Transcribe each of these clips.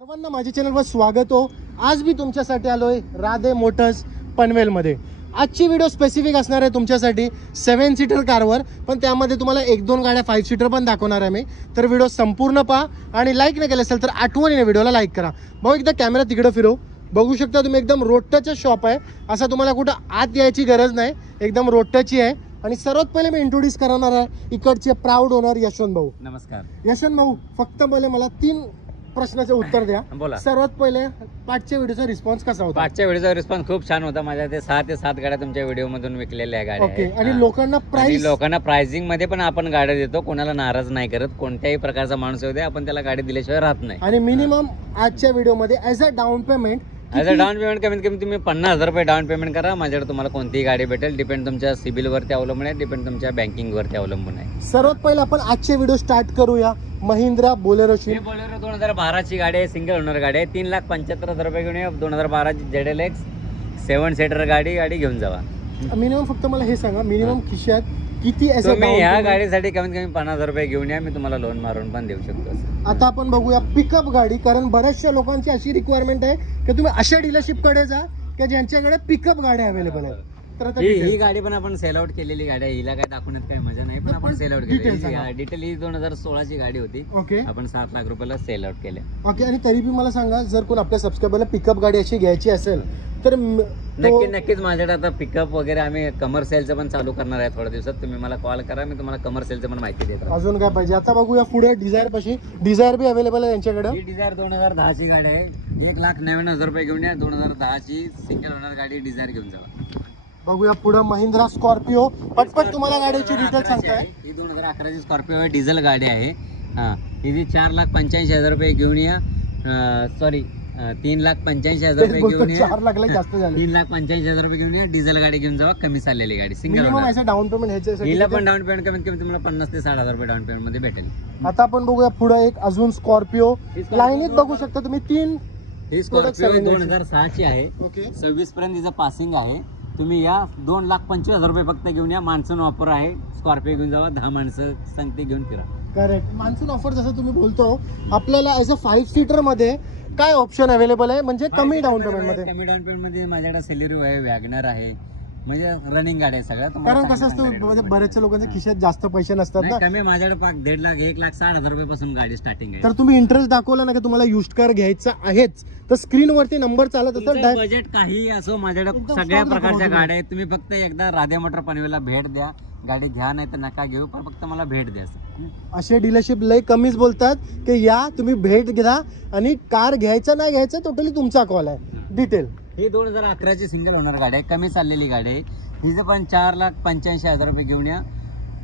सर्वांना माझ्या चॅनलवर स्वागत हो. आज मी तुमच्यासाठी आलोय राधे मोटर्स पनवेलमध्ये. आजची व्हिडिओ स्पेसिफिक असणार आहे तुमच्यासाठी 7 सीटर कारवर, पण त्यामध्ये तुम्हाला 1-2 गाड्या 5 सीटर पण दाखवणार आहे मी. तर व्हिडिओ संपूर्ण पहा आणि लाईक नाही केलं असेल तर आठवणीने व्हिडिओला लाईक करा. भाऊ एकदा कॅमेरा तिकडे फिरव. बघू शकता तुम्ही एकदम रोड टच शॉप आहे. असं तुम्हाला कुठं आत यायची गरज नाही, एकदम रोड टचची आहे. आणि सर्वात पहिले मी इंट्रोड्यूस करणार आहे इकडचे प्राऊड ओनर यशवंत भाऊ. नमस्कार यशवंत भाऊ, फक्त मला 3 प्रश्नाचे उत्तर द्या. बोला. सर्वात पहिले पाठच्या व्हिडिओचा रिस्पॉन्स कसा होता? पाचच्या व्हिडिओचा रिस्पॉन्स खूप छान होता. माझ्या ते 6 ते 7 गाड्या तुमच्या व्हिडिओ मधून विकलेल्या गाड्या ओके. आहेत. आणि हा. लोकांना आणि प्राइस लोकांना प्राइसिंग मध्ये पण आपण गाड्या देतो, कोणाला नाराज नाही करत. कोणत्याही प्रकारचा माणूस येऊ दे, आपण त्याला गाडी दिल्याशिवाय राहत नाही. आणि मिनिमम आजच्या व्हिडिओमध्ये as a down payment as a down payment कमीत कमी तुम्ही 50,000 रुपये डाऊन पेमेंट करा. माझ्याकडे तुम्हाला कोणतीही गाडी भेटेल. डिपेंड तुमच्या सिबिल वरती अवलंबून आहे, डिपेंड तुमच्या बँकिंग वरती अवलंबून आहे. सर्वात पहिले आपण आजचे व्हिडिओ स्टार्ट करूया महिंद्रा बोलेरोशी. हे बोलेरो 2012 ची गाडी आहे, सिंगल ओनर गाडी आहे. 3,75,000 रुपये घेऊन या. 2012 ची ZLX 7 सीटर गाडी घेऊन जावा. मिनिमम फक्त मला हे सांगा, मिनिमम खिशात किती तुम्ही ह्या गाडीसाठी कमीत कमी 50,000 रुपये घेऊन या. मी तुम्हाला लोन मारून पण देऊ शकतो. आता आपण बघूया पिकअप गाडी, कारण बऱ्याचशा लोकांची अशी रिक्वायरमेंट आहे की तुम्ही अशा डीलरशिप कडे जा की ज्यांच्याकडे पिकअप गाड्या अवेलेबल आहेत. तर आता ही गाडी पण आपण सेल आउट केलेली गाडी आहे. हिला काय दाखवण्यात काही मजा नाही, पण आपण सेल आउट केली. डिटेल ही 2016 ची गाडी होती. ओके आपण 7 लाख रुपयाला सेल आउट केले. ओके. आणि तरी बी मला सांगा, जर कोण आपल्या सबस्क्रायबरला पिकअप गाडी अशी घ्यायची असेल तर नक्कीच माझ्याकडे आता पिकअप वगैरे आम्ही कमर्शियलचं पण चालू करणार आहे थोड्या दिवसात. तुम्ही मला कॉल करा, मी तुम्हाला कमर्शियलचं पण माहिती देतो. अजून काय पाहिजे? आता बघूया पुढे डिझायर पाशी. डिझायर बी अवेलेबल आहे यांच्याकडे. ही डिझायर 2010 ची गाडी आहे. 1,90,000 रुपये घेऊन या. 2010 ची सिंगल ओनर गाडी डिझायर घेऊन जावा. बघूया पुढे महिंद्रा स्कॉर्पिओ. पटपट तुम्हाला गाडीची डिटेल सांगताय. ही 2011 ची स्कॉर्पिओ आहे, डिझेल गाडी आहे. हा, ही 4,85,000 रुपये घेऊन या. सॉरी 3,85,000 रुपये घेऊन या. 4 लाख जास्त झाले. 3,85,000 रुपये घेऊन या. डिझेल गाडी घेऊन जावा, कमी चाललेली गाडी सिंगल मिनिमम असं डाऊन पेमेंट ह्याच्यासाठी. हिला पण डाऊन पेमेंट कमीत कमी तुम्हाला 50,000 ते 60,000 रुपये डाऊन पेमेंट मध्ये भेटेल. आता आपण बघूया पुढे एक अजून स्कॉर्पिओ. लाईनीत बघू शकता तुम्ही 3. ही स्कॉर्पिओ 2006 ची आहे. ओके. 26 पर्यंत तिचं पासिंग आहे. तुम्ही या 2,25,000 रुपये फक्त घेऊन या. मान्सून ऑफर आहे. स्कॉर्पिओ घेऊन जावा. 10 माणसं सांगते घेऊन फिरा. करेक्ट. मान्सून ऑफर जसं तुम्ही बोलतो, आपल्याला ॲज अ 5 सीटर मध्ये काय ऑप्शन अवेलेबल आहे? म्हणजे कमी डाऊन पेमेंट मध्ये. कमी डाऊन पेमेंट मध्ये माझ्याकडे सेलेरिओ आहे, वॅगनर आहे, म्हणजे रनिंग गाडी आहे सगळ्या. कारण कसं असतं, बऱ्याचशा लोकांच्या खिशात जास्त पैसे नसतात ना. कमी माझ्याकडे 1.5 लाख 1,60,000 रुपये पासून गाडी स्टार्टिंग आहे. तर तुम्ही इंटरेस्ट दाखवला ना की तुम्हाला युज्ड कार घ्यायचा आहेच, तर स्क्रीन वरती नंबर चालत असेल. बजेट काही असो, माझ्याकडे सगळ्या प्रकारच्या गाड्या आहेत. तुम्ही फक्त एकदा राधे मोटर पनवेलला भेट द्या. गाडी घ्या नाही तर नका घेऊ, पण फक्त मला भेट द्या. असे डीलरशिप लय कमीच बोलतात की या तुम्ही भेट घ्या आणि कार घ्यायचं नाही घ्यायचं टोटली तुमचा कॉल आहे. डिटेल ही 2011 ची सिंगल ओनर गाडी आहे, कमी चाललेली गाडी आहे. हिचं पण 4,85,000 रुपये घेऊन या.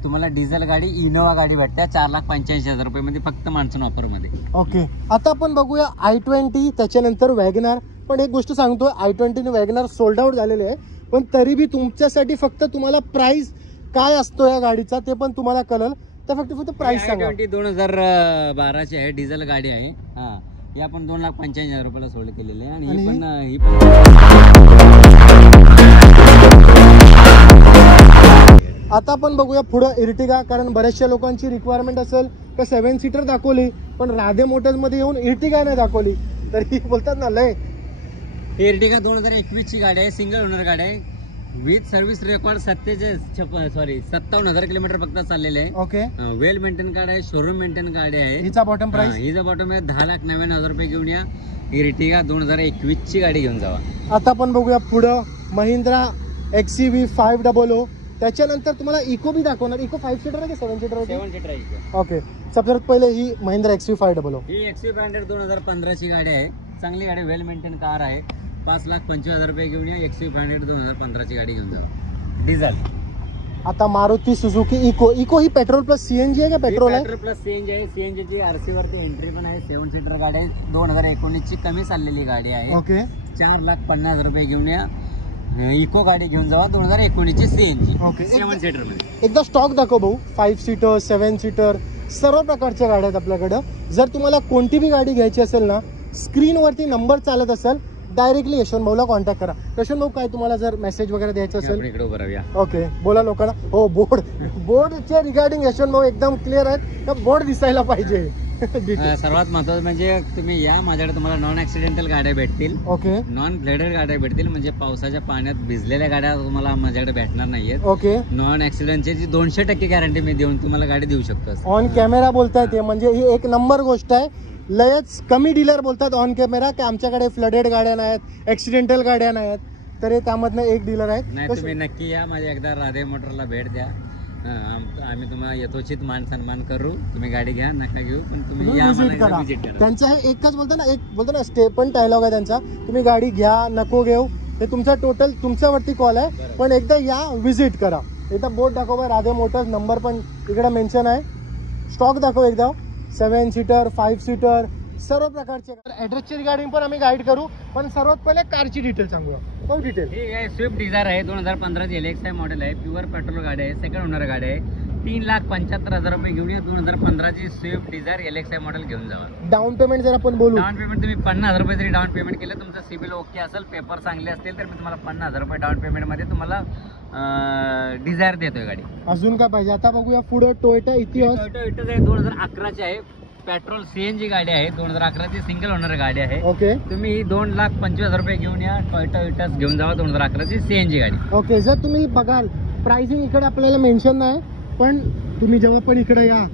तुम्हाला डिझेल गाडी इनोवा गाडी भेटते 4,85,000 रुपये मध्ये, फक्त मान्सून ऑफर मध्ये. ओके. आता आपण बघूया i20, त्याच्यानंतर वॅगनार. पण एक गोष्ट सांगतो, i20 आणि वॅगनार सोल्ड आउट झालेले आहे, पण तरी बी तुमच्यासाठी फक्त तुम्हाला प्राइस काय असतो या गाडीचा ते पण तुम्हाला कळेल. तर फक्त प्राइस सांगा. i20 2012 ची आहे, डिझेल गाडी आहे. हा, ही आपण 2,85,000 रुपयाला सोल्ड केलेली आहे. आणि ही पण आता आपण बघूया पुढे इर्टिगा, कारण बऱ्याचशा लोकांची रिक्वायरमेंट असेल तर 7 सीटर दाखवली, पण राधे मोटर्स मध्ये येऊन इर्टिगा नाही दाखवली, तर ही बोलतात ना लय. इर्टिगा 2021 ची गाडी आहे, सिंगल ओनर गाडी आहे, विथ सर्व्हिस रेकॉर्ड 57,000 किलोमीटर फक्त चाललेले आहे. ओके. वेल मेंटेन गाडी आहे, शोरूम मेंटेन गाडी आहे. हिचा बॉटम प्राइस. हिचा बॉटम आहे 10,90,000 रुपये घेऊन या. इर्टिगा 2021 ची गाडी घेऊन जावा. आता आपण बघूया पुढं महिंद्रा XUV 500. त्याच्यानंतर तुम्हाला इको बी दाखवणार. इको 5 सीटर आहे की 7 सीटर आहे? 7 सीटर आहे. ओके. सगळ्यात पहिले ही महिंद्रा XUV 500. ही XUV 500 2015 ची गाडी आहे. चांगली गाडी, वेल मेंटेन कार आहे. 5,25,000 रुपये घेऊन या. XUV 500 2015 ची गाडी घेऊन जावा, डिझेल. आता मारुती सुझुकी इको. इको ही पेट्रोल प्लस CNG आहे का पेट्रोल आहे? पेट्रोल प्लस CNG आहे. CNG ची RC वरती एंट्री पण आहे. 7 सीटर गाडी आहे. 2019 ची कमी चाललेली गाडी आहे. ओके. 4,50,000 रुपये घेऊन या. इको गाडी घेऊन जावा 2019 ची CNG. ओके. 7 सीटर मध्ये. एकदा स्टॉक दाखव भाऊ. 5 सीटर 7 सीटर सर्व प्रकारच्या गाड्या आहेत आपल्याकडं. जर तुम्हाला कोणती बी गाडी घ्यायची असेल ना, स्क्रीनवरती नंबर चालत असेल, डायरेक्टली यशवंत भाऊला कॉन्टॅक्ट करा. यशवंत भाऊ, काय तुम्हाला जर मेसेज वगैरे द्यायचं असेल इकडे उभं राहूया. ओके, बोला लोकांना. हो, बोर्डच्या रिगार्डिंग यशवंत भाऊ एकदम क्लिअर आहेत. बोर्ड दिसायला पाहिजे. सर्वात महत्वाचं म्हणजे तुम्ही या माझ्याकडे तुम्हाला नॉन ऍक्सिडेंटल गाड्या भेटतील, ओके नॉन ब्लेडेड गाड्या भेटतील, म्हणजे पावसाच्या पाण्यात भिजलेल्या गाड्या तुम्हाला माझ्याकडे भेटणार नाहीयेत. ओके नॉन ऍक्सिडेंटची जी 200% गॅरंटी मी देऊन तुम्हाला गाडी देऊ शकतो. ऑन कॅमेरा बोलतायत ते, म्हणजे ही एक नंबर गोष्ट आहे. लयच कमी डीलर बोलतात ऑन कॅमेरा की आमच्याकडे फ्लडेड गाड्या नाहीत, ऍक्सिडेंटल गाड्या नाहीत, तर हे त्यामधनं एक डीलर आहेत. नाही, तुम्ही नक्की या, माझ्या एकदा राधे मोटरला भेट द्या. आम्ही तुम्हाला यथोचित मान सन्मान करू. तुम्ही गाडी घ्या, नका घेऊ, पण तुम्ही या, विजिट करा. विजिट करा. त्यांचा हे एकच बोलतो ना स्टेपन डायलॉग आहे त्यांचा, तुम्ही गाडी घ्या नको घेऊ हे तुमचा टोटल तुमच्यावरती कॉल आहे, बरोबर. पण एकदा या विजिट करा. एकदा बोर्ड दाखव, राधे मोटर्स नंबर पण इकडे मेन्शन आहे. स्टॉक दाखव एकदा, 7 सीटर 5 सीटर सर्व प्रकारचे. ऍड्रेसची रिगार्डिंग पण आम्ही गाईड करू, पण सर्वात पहिले कारची डिटेल सांगू. हो डिटेल. ही आहे स्विफ्ट डिझायर आहे, 2015 LXI मॉडेल आहे, प्युअर पेट्रोल गाडी आहे, सेकंड ओनर गाडी आहे. 3,75,000 रुपये घेऊन या. 2015 ची स्विफ्ट डिझायर LXI मॉडेल घेऊन जावा. डाऊन पेमेंट जर आपण बोलू, डाऊन पेमेंट तुम्ही 50,000 रुपये जरी डाऊन पेमेंट केलं, तुमचं सिबिल ओके असेल, पेपर चांगले असतील, तर मी तुम्हाला 50,000 रुपये डाऊन पेमेंट मध्ये तुम्हाला डिझायर देतोय गाडी. अजून काय पाहिजे. आता बघूया पुढे टोयोटा इतिहास. टोयोटा आहे, 2011 ची आहे, पेट्रोल CNG गाडी आहे, 2011 ची सिंगल ओनर गाडी आहे. ओके तुम्ही ही 2,25,000 रुपये घेऊन या. टोयोटा इटास घेऊन जावा, 2011 ची CNG गाडी. ओके जर तुम्ही बघाल प्राइसिंग इकडे आपल्याला मेन्शन नाही, पण तुम्ही जेव्हा पण इकडे या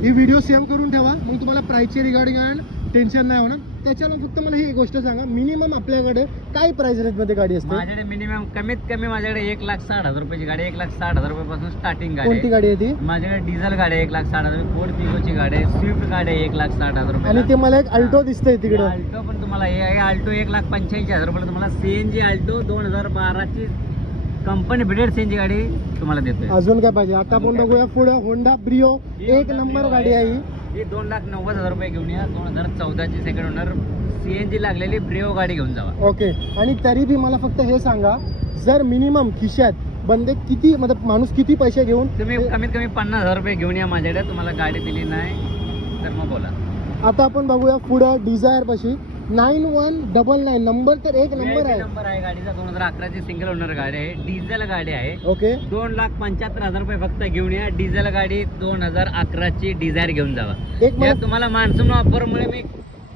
ही व्हिडिओ सेव्ह करून ठेवा, मग तुम्हाला प्राइसचे रिगार्डिंग टेन्शन नाही होणार. त्याच्यावर फक्त मला ही गोष्ट सांगा, मिनिमम आपल्याकडे काय प्राइस रेंज मध्ये गाडी असते. माझ्याकडे मिनिमम कमीत कमी माझ्याकडे 1,60,000 रुपयाची गाडी, 1,60,000 रुपयापासून स्टार्टिंग गाडी कोणती आहे. गाडी आहे ती. माझ्याकडे डिझेल गाडी आहे 1,60,000 रुपये, फोर्ड पिकोची गाडी आहे, स्विफ्ट गाडी आहे 1,60,000 रुपये. आणि ते मला एक अल्टो दिसतंय तिकडे. अल्टो पण तुम्हाला हे आहे, अल्टो 1,85,000 रुपये तुम्हाला. CNG अल्टो 2012 ची कंपनी फिटेड CNG गाडी तुम्हाला देतोय. अजून काय पाहिजे. आता आपण बघूया पुढे होंडा ब्रिओ, एक नंबर गाडी आहे ही 2,90,000 रुपये घेऊन या. 2014 ची सेकंड ओनर CNG लागलेली ब्रिओ गाडी घेऊन जावा. ओके आणि तरी बी मला फक्त हे सांगा, जर मिनिमम खिशात बंदे किती, मतलब माणूस किती पैसे घेऊन. तुम्ही कमीत कमी 50,000 रुपये घेऊन या माझ्याकडे. तुम्हाला गाडी दिली नाही तर मग बोला. आता आपण बघूया पुढे डिझायर पाशी 9199 नंबर, तर एक नंबर आहे. नंबर आहे गाडीचा, 2011 ची सिंगल ओनर गाडी आहे, डिझेल गाडी आहे. ओके 2,75,000 रुपये फक्त घेऊन या. डिझेल गाडी 2011 ची डिझायर घेऊन जावा. एक मला तुम्हाला मान्सून ऑफर मुळे मी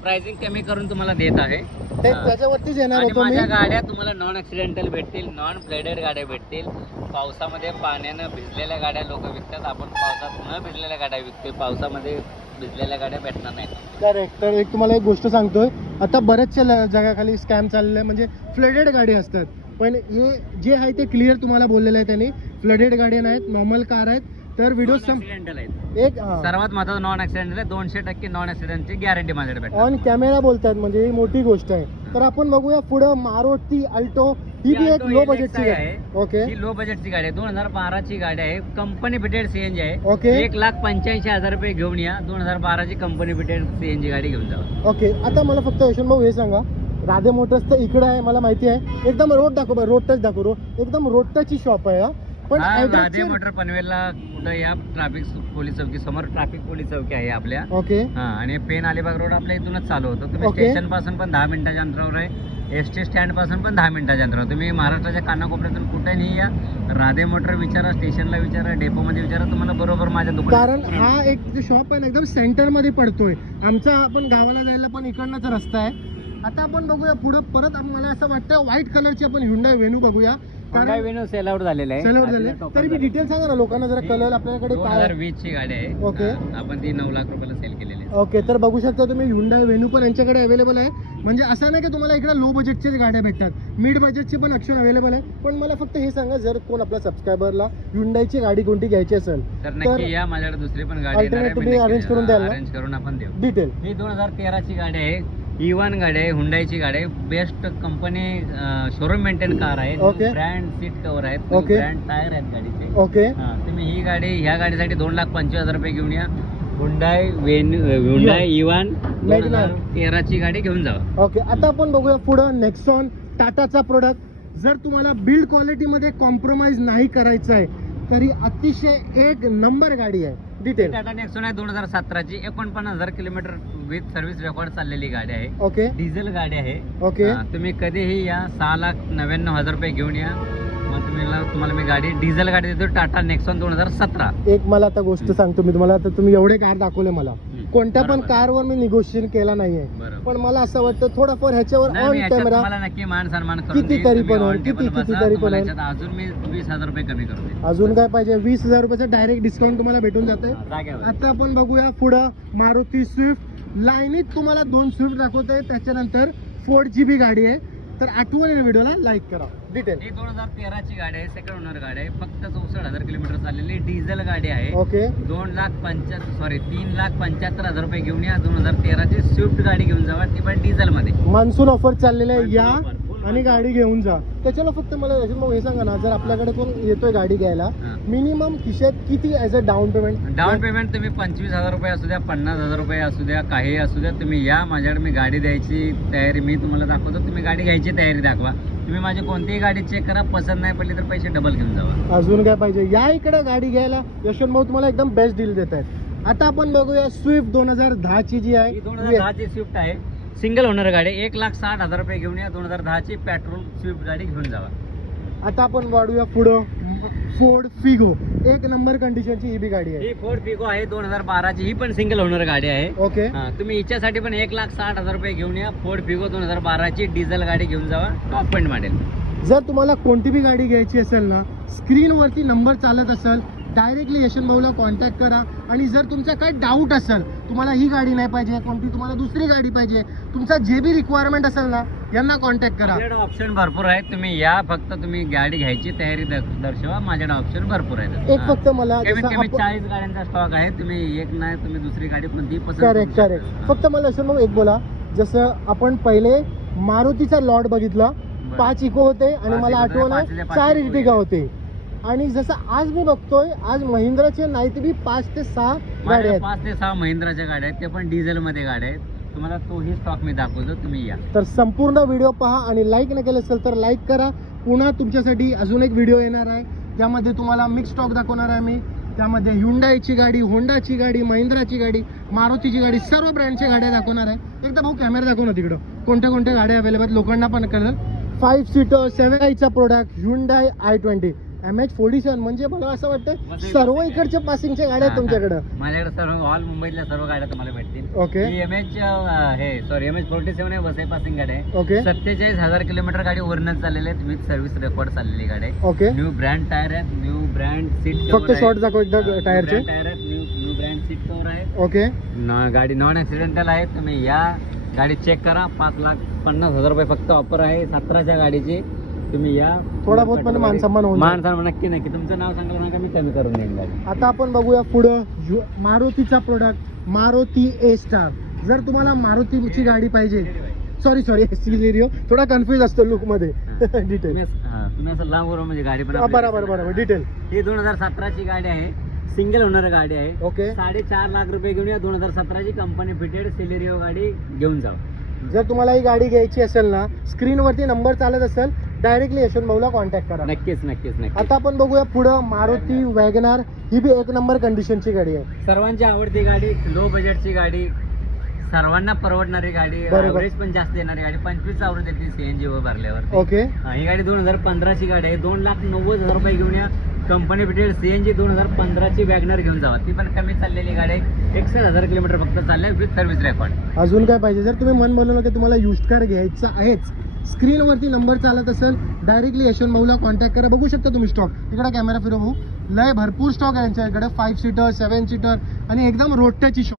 प्राइसिंग कमी करून तुम्हाला देत आहे. त्याच्यावरतीच येणार आणि होतो मी. माझ्या गाड्या तुम्हाला नॉन ऍक्सिडेंटल भेटतील, नॉन ब्लेडेड गाड्या भेटतील. पावसामध्ये पाण्यानं भिजलेल्या गाड्या लोक विकतात, आपण पावसात न भिजलेल्या गाड्या विकतोय. पावसामध्ये भिजलेल्या गाड्या भेटणार नाहीत. करेक्ट. तर एक तुम्हाला एक गोष्ट सांगतोय, आता बऱ्याचशा जगाखाली स्कॅम चाललेला आहे, म्हणजे फ्लडेड गाडी असतात, पण हे जे आहे ते क्लिअर तुम्हाला बोललेलं आहे त्यांनी, फ्लडेड गाड्या नाहीत, नॉर्मल कार आहेत. तर व्हिडिओ ऍक्सिडेंटल आहेत. एक सर्वात महत्त्वाचं नॉन ऍक्सिडेंटल आहे. 200% नॉन ऍक्सिडेंटची गॅरंटी माझ्याकडे भेटते. ऑन कॅमेरा बोलतात, म्हणजे ही मोठी गोष्ट आहे. तर आपण बघूया पुढे मारुती अल्टो, ही बी एक लो बजेटची गाडी आहे. ओके ही लो बजेटची गाडी आहे, 2012 ची गाडी आहे, कंपनी फिटेड CNG आहे. ओके 1,85,000 रुपये घेऊन या. 2012 ची कंपनी फिटेड CNG गाडी घेऊन जावा. ओके. आता मला फक्त यशवंत भाऊ हे सांगा, राधे मोटर्स तर इकडे आहे मला माहिती आहे, एकदम रोड दाखव, रोड टच दाखव, एकदम रोड टचची शॉप आहे. पण राधे मोटर पनवेलला कुठं या, ट्रॅफिक पोलीस चौकी समोर ट्रॅफिक पोलीस चौकी आहे आपल्या. ओके आणि पेन अलिबाग रोड आपल्या इथूनच चालू होतो. तुम्ही ओके. स्टेशन पासून पण 10 मिनिटाच्या अंतरावर आहे, ST स्टँड पासून पण 10 मिनिटाच्या अंतरावर. तुम्ही महाराष्ट्राच्या कानाकोपऱ्यातून कुठेही या, राधे मोटर विचारा, स्टेशनला विचारा, डेपो मध्ये विचारा, तुम्हाला बरोबर माझ्या दुकान. कारण हा एक जो शॉप आहे ना एकदम सेंटर मध्ये पडतोय. आमचा आपण गावाला जायला पण इकडनंच रस्ता आहे. आता आपण बघूया पुढे परत, मला असं वाटतं व्हाईट कलरची आपण Hyundai Venue बघूया. Hyundai Venue सेल आउट झालेला आहे. सेल आउट झाले. तरी मी डिटेल सांगा ना लोकांना जरा, कलर आपल्याकडे काय आहे. 2020 ची गाडी आहे. ओके. आपण ती 9 लाख रुपयाला सेल केलेली आहे. ओके. तर बघू शकता तुम्ही Hyundai Venue पण यांच्याकडे अवेलेबल आहे. म्हणजे असं नाही की तुम्हाला इकडे लो बजेटच्याच गाड्या भेटतात, मिड बजेटची पण ऑप्शन अवेलेबल आहे. पण मला फक्त हे सांगा, जर कोण आपल्या सबस्क्रायबरला Hyundaiची गाडी कोणती घ्यायची असेल तर नक्की या, माझ्याकडे दुसरी पण गाडी alternate तुम्ही arrange करून द्याल ना? अरेंज करून आपण देऊ. डिटेल. ही 2013 ची गाडी आहे, E1 गाडी आहे, हुंडाईची गाडी आहे, best company showroom maintain car आहे. ओके. ब्रँड सीट कव्हर आहेत, ओके. ब्रँड टायर आहेत गाडीचे. ओके तुम्ही ही गाडी, ह्या गाडीसाठी 2,25,000 रुपये घेऊन या. हुंडाई E1 2013 ची गाडी घेऊन जावा. ओके. आता आपण बघूया पुढं नेक्सॉन, टाटाचा प्रोडक्ट. जर तुम्हाला बिल्ड क्वालिटीमध्ये कॉम्प्रोमाइज नाही करायचं आहे, तरी अतिशय एक नंबर गाडी आहे. डिटेल. टाटा नेक्सॉन आहे, 2017 ची, 49,000 किलोमीटर विथ सर्व्हिस रेकॉर्ड चाललेली गाडी आहे. ओके डिझेल गाडी आहे. ओके तुम्ही कधीही या, 6,99,000 रुपये घेऊन या. मग तुम्हाला मी गाडी, डिझेल गाडी देतो, टाटा नेक्सॉन 2017. एक मला आता गोष्ट सांगतो मी तुम्हाला, आता तुम्ही एवढे कार दाखवले मला, कोणत्या पण बरोबर. कारवर मी निगोशिएशन केला नाहीये, बरोबर. पण मला असं वाटतं थोडंफार ह्याच्यावर नाही, मी ऑन याच्यात कॅमेरा तुम्हाला नक्की मान सन्मान करून किती देईन. तरी तुम्ही पण होईल, on table किती बसा, तरी पण तुम्हाला होईल. याच्यात अजून मी 20,000 रुपये कमी करून देईन. अजून काय पाहिजे, 20,000 रुपयाचं डायरेक्ट डिस्काउंट तुम्हाला भेटून जाते. जाग्यावर. आता आपण बघूया पुढं मारुती स्विफ्ट. लाईनीत तुम्हाला 2 स्विफ्ट दाखवते, त्याच्यानंतर 4GB गाडी आहे. तर आठवणीने व्हिडिओला लाईक करा. डिटेल. ही 2013 ची गाडी आहे, सेकंड ओनर गाडी आहे, फक्त 64,000 किलोमीटर चाललेली डिझेल गाडी आहे. ओके. 3,75,000 रुपये घेऊन या. 2013 ची स्विफ्ट गाडी घेऊन जावा, ती पण डिझेल मध्ये. मान्सून ऑफर चाललेले आहे, या मान्सून offer, full आणि गाडी घेऊन जा. त्याच्याला फक्त मला मग हे सांगा ना, जर आपल्याकडे कोण येतोय गाडी घ्यायला, हा. मिनिमम खिशात किती as a down payment? Down payment तुम्ही 25,000 रुपये असू द्या, 50,000 रुपये असू द्या, काही असू द्या, तुम्ही या माझ्याकडे. मी गाडी द्यायची तयारी मी तुम्हाला दाखवतो, तुम्ही गाडी घ्यायची तयारी दाखवा. तुम्ही माझी कोणतीही गाडी चेक करा, पसंत नाही पडली तर पैसे डबल घेऊन जावा. अजून काय पाहिजे, या इकडे गाडी घ्यायला यशवंत भाऊ तुम्हाला एकदम बेस्ट डील देत आहेत. आता आपण बघूया स्विफ्ट 2010 ची जी ही आहे. 2010 ची स्विफ्ट आहे, सिंगल ओनर गाडी. 1,60,000 रुपये घेऊन या. 2010 ची पेट्रोल स्विफ्ट गाडी घेऊन जावा. आता आपण वाढूया पुढं फोर्ड फिगो. 1 नंबर कंडिशनची ही बी गाडी आहे. ही फोर्ड फिगो आहे 2012 ची, ही पण सिंगल ओनर गाडी आहे. ओके. हा, तुम्ही हिच्यासाठी पण 1,60,000 रुपये घेऊन या. फोर्ड फिगो 2012 ची डिझेल गाडी घेऊन जावा, टॉप पॉइंट मॉडेल. जर तुम्हाला कोणती बी गाडी घ्यायची असेल ना, स्क्रीनवरती नंबर चालत असेल, डायरेक्टली यशवंत भाऊला कॉन्टॅक्ट करा. आणि जर तुमचा काही डाऊट असेल, तुम्हाला ही गाडी नाही पाहिजे, कोणती तुम्हाला दुसरी गाडी पाहिजे, तुमचा जे बी रिक्वायरमेंट असेल ना, यांना कॉन्टॅक्ट करा. माझ्याकडे ऑप्शन भरपूर आहेत, तुम्ही या, फक्त तुम्ही गाडी घ्यायची तयारी दर्शवा. माझ्याकडे ऑप्शन भरपूर आहेत. एक फक्त मला कमीत जसं कमी आपण- 40 गाड्यांचा स्टॉक आहे. तुम्ही एक नाही, तुम्ही दुसरी गाडी कोणती पसंत करेक्ट करू करेक्ट. शकता. फक्त मला यशवंत भाऊ एक बोला, जसं आपण पहिले मारुतीचा लॉट बघितला, बरं. 5 इको होते आणि 5 मला इको होते, आठवण 5 ते 5 4 इको इर्टिगा होते. आणि जसं आज मी बघतोय, आज महिंद्राचे नाही ते बी 5 ते 6 गाड्या माझ्याकडे आहेत. 5 ते 6 महिंद्राच्या गाड्या आहेत, ते पण डिझेल मध्ये गाड्या आहेत. तुम्हाला तोही स्टॉक मी दाखवतो, तुम्ही या. तर संपूर्ण व्हिडिओ पहा आणि लाईक न केलं असेल तर लाईक करा. पुन्हा तुमच्यासाठी अजून एक व्हिडिओ येणार आहे, त्यामध्ये तुम्हाला मिक्स स्टॉक दाखवणार आहे मी. त्यामध्ये ह्युंडाईची गाडी, होंडाची गाडी, महिंद्राची गाडी, मारुतीची गाडी, सर्व ब्रँडच्या गाड्या दाखवणार आहे. एकदा भाऊ कॅमेरा दाखव ना तिकडं, कोणत्या कोणत्या गाड्या अवेलेबल लोकांना पण कळेल. 5 seater 7चा product Hyundai i20 MH47. म्हणजे मला असं वाटतं सर्व इकडच्या पासिंगच्या गाड्या आहेत तुमच्याकडं. माझ्याकडे सर्व ऑल मुंबईतल्या सर्व गाड्या तुम्हाला भेटतील. ओके. ही MH47 आहे, वसई पासिंग गाडी आहे. ओके. 47,000 किलोमीटर गाडी ओरिजिनल चाललेली आहे, विथ सर्व्हिस रेकॉर्ड चाललेली गाडी आहे. ओके. न्यू ब्रँड टायर आहेत, न्यू ब्रँड सीट फक्त शॉर्ट दाखव एकदा टायरचे. टायर आहेत, न्यू ब्रँड सीट कव्हर आहे. ओके. गाडी नॉन ऍक्सिडेंटल आहे. तुम्ही या, गाडी चेक करा. 5,50,000 रुपये फक्त ऑफर आहे 17च्या गाडीची. तुम्ही या, थोडा बहुत पण मानसन्मान होऊन जाईल. मानसन्मान नक्की नक्की. तुमचं नाव सांगलं ना का मी कमी करून देईन गाडी. आता आपण बघूया पुढं मारुतीचा प्रोडक्ट मारुती ए स्टार. जर तुम्हाला मारुतीची गाडी पाहिजे, सॉरी सिलेरिओ, थोडा कन्फ्युज असतो लुक मध्ये. डिटेल. तुम्ही असं लांब वरून म्हणजे गाडी पण बरोबर डिटेल. ही 2017ची गाडी आहे, सिंगल ओनर गाडी आहे. ओके. 4.5 लाख रुपये घेऊन या. 2017ची कंपनी फिटेड सिलेरिओ गाडी घेऊन जाऊ. जर तुम्हाला ही गाडी घ्यायची असेल ना, स्क्रीनवरती नंबर चालत असेल, डायरेक्टली यशवंत भाऊला कॉन्टॅक्ट करा. नक्कीच नक्कीच नक्की. आता आपण बघूया पुढं मारुती वॅगनार. ही बी 1 नंबर कंडिशनची गाडी आहे. सर्वांची आवडती गाडी, लो बजेटची गाडी, सर्वांना परवडणारी गाडी, बरोबर. ॲव्हरेज पण जास्त येणारी गाडी. 25 आवरून देते सीएनजी वर भरल्यावर. ओके. ही गाडी 2015ची गाडी आहे. 2,90,000 रुपये घेऊन या. कंपनी फिटेड सीएनजी 2015ची वॅगनर घेऊन जावा, ती पण कमी चाललेली गाडी आहे. 61,000 किलोमीटर फक्त चालले, विथ सर्व्हिस रेकॉर्ड. अजून काय पाहिजे, जर तुम्ही मन बनवलं की तुम्हाला युज्ड कार घ्यायचं आहेच, स्क्रीनवरती नंबर चालत असेल, डायरेक्टली यशवंत भाऊला कॉन्टॅक्ट करा. बघू शकता तुम्ही स्टॉक. इकडे कॅमेरा फिरव भाऊ. लय भरपूर स्टॉक आहे यांच्याकडे. 5 सीटर 7 सीटर आणि एकदम रोडट्याची